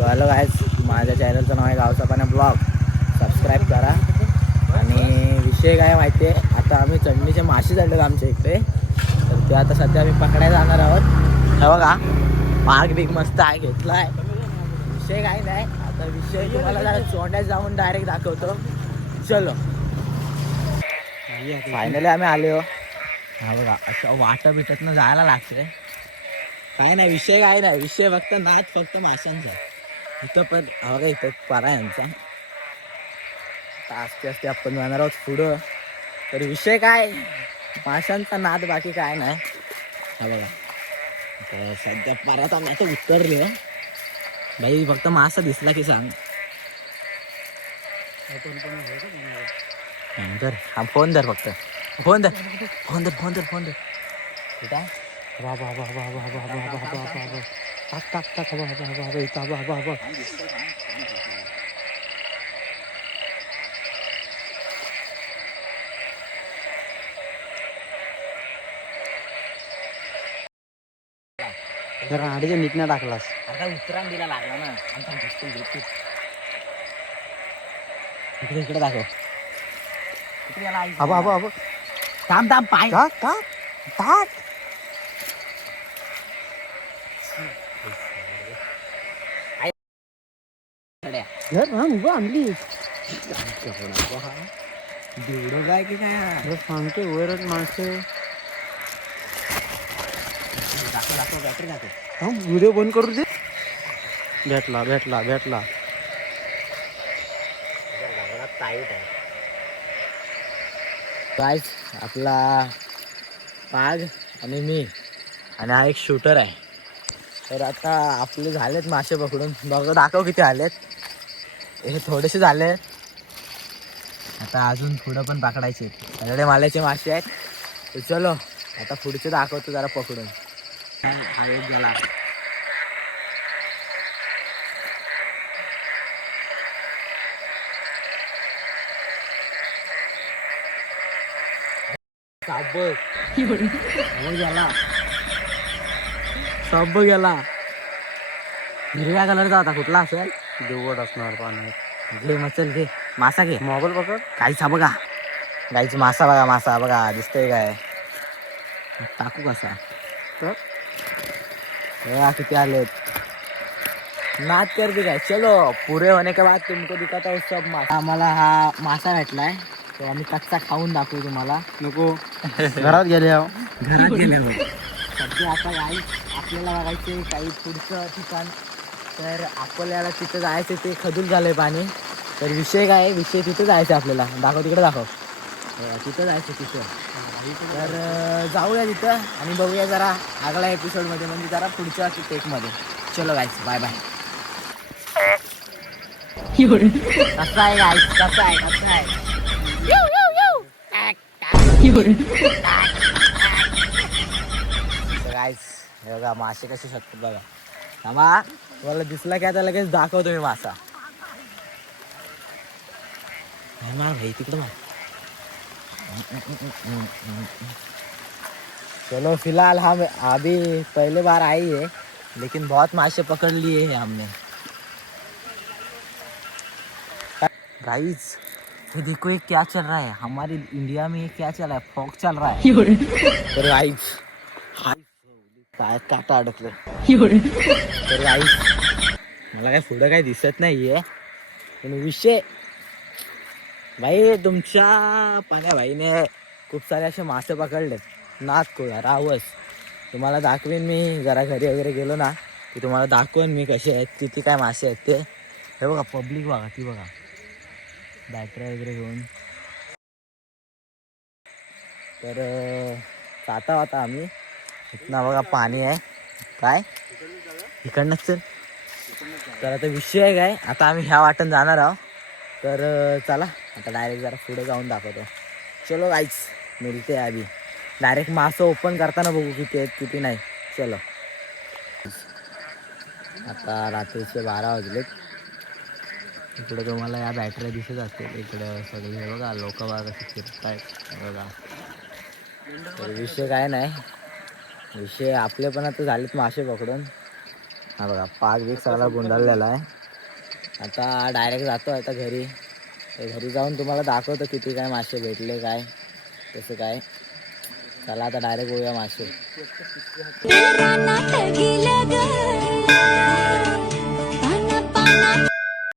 So hello guys, माझ्या चॅनलचं नाव आहे गावचा पाण्या ब्लॉग. सबस्क्राईब करा. आणि विषय काय माहिती आहे, आता आम्ही चढणीचे मासे झालेत आमच्या इकडे, तर ते आता सध्या आम्ही पकडायला जाणार आहोत. हे बघा पार्क बिग मस्त आहे, घेतला आहे. विषय काय नाही, आता विषय तुम्हाला जरा चोंड्यात जाऊन डायरेक्ट दाखवतो. चलो फायनली आम्ही आलो. हा बघा असं वाटा बिटतनं जायला लागतंय. काय नाही विषय, काय नाही विषय, फक्त नाच फक्त माशांचा. इथं पण बघा, इथं पारा यांचा आस्ते आस्ते आपण जाणार आहोत पुढं. तर विषय काय माशांचा नाद, बाकी काय नाही. हा बघा आता सध्या पारात आम्ही आता उतरलो भाई. फक्त मासा दिसला की सांग. धर हा फोन, धर फक्त फोन, धर फोन, धर फोन, धर फोन, धर कुठं वा वा वा वा वा वा वा वा वा वा, टाक टाक टाक वा वा वा वा इथं वा वा वा. तर आडीच्या नीटने टाकलास. आता उतरान दिला लागला ना आमचा भिस्कूल भेटू. इकडे इकडे दाखव. इकडे याला आई. आबा आबा आबा थांब थांब पाय टाक टाक टाक. धर ना उभं आणली. देवडं काय की काय सांगते वरच माणसे. दाखव दाखव बॅटरी दाखव. हा व्हिडिओ बंद करू दे. भेटला भेटला भेटला. गाईस आपला पाग आणि मी आणि हा एक शूटर आहे. तर आता आपले झालेत मासे पकडून, बघ दाखव किती आलेत. हे थोडेसे झाले, आता अजून पुढं पण पकडायचे. सगळे माल्याचे मासे आहेत. तर चलो आता पुढचे दाखवतो जरा पकडून. हा एक गेला. साप गेला, साप गेला. हिरव्या कलरचा होता, कुठला असेल देवड असणार पाण्यात. घे मग, चल घे मासा घे. मोबाईल पकड. गाईचा बघा, गाईचा मासा बघा, मासा बघा दिसतोय काय. टाकू कसा तर बघा किती आलेत. नाच कर दी काय. चलो पुरे होने के बाद तुमको दिखाता हूँ सब मासा. आम्हाला हा मासा भेटलाय, तो आम्ही कच्चा खाऊन दाखवू तुम्हाला. नको घरात गेले. घरात गेले सध्या. आता गाई आपल्याला बघायचे काही पुढचं ठिकाण. तर आपल्याला तिथं जायचं, ते खदूल झालंय पाणी. तर विषय काय, विषय तिथं जायचं आपल्याला. दाखव तिकडे दाखव, तिथं जायचं तिथं. तर जाऊया तिथं आणि बघूया जरा आगल्या एपिसोडमध्ये, म्हणजे जरा पुढच्या टेकमध्ये. चलो गाईस, बाय बाय. कसा आहे गाईस, कसा आहे, कसा आहे. गाईस हे बघा मासे कसे शकतात बघा. थांबा, मला दिसला की आता लगेच दाखवतो मी मासा. भाई तिकडं मार. चलो फिलहाल हम अभी पहले बार आई है, लेकिन बहुत मासे पकड़ लिए हैं हमने. गाइस ये देखो, ये क्या चल रहा है हमारे इंडिया में. ये क्या चल रहा है, फॉग चल रहा है. तर गाइस काय काटा अडकलं. तर गाइस मला काय पुढं काय दिसत नाहीये, पण विषय भाई तुमच्या पाण्या भाईने खूप सारे असे मासे पकडले. नाक कोळा रावस तुम्हाला दाखवेन मी, जरा घरी वगैरे गेलो ना की तुम्हाला दाखवेन मी कसे आहेत, किती काय मासे आहेत ते. हे बघा पब्लिक बघा, ती बघा बॅटरी वगैरे घेऊन. तर जाता आता आम्ही इथनं बघा, पाणी आहे काय इकडनंच. तर आता विषय आहे काय, आता आम्ही ह्या वाटण जाणार आहोत. तर चला आता डायरेक्ट जरा पुढे जाऊन दाखवतो. चलो गाईस मिळते आधी. डायरेक्ट मासं ओपन करताना बघू किती आहेत किती नाही. चलो आता रात्रीचे 12 वाजलेत. इकडं तुम्हाला या बॅटऱ्या दिसत असतील. इकडं सगळे बघा लोक बघा कसे फिरत आहेत बघा. तर विषय काय नाही, विषय आपले पण आता झालेत मासे पकडून. हा बघा पाच बीक सगळा गुंडाळलेला आहे. आता डायरेक्ट जातो आता घरी. घरी जाऊन तुम्हाला दाखवतो किती काय मासे भेटले काय कसं काय. चला आता डायरेक्ट होऊया मासे.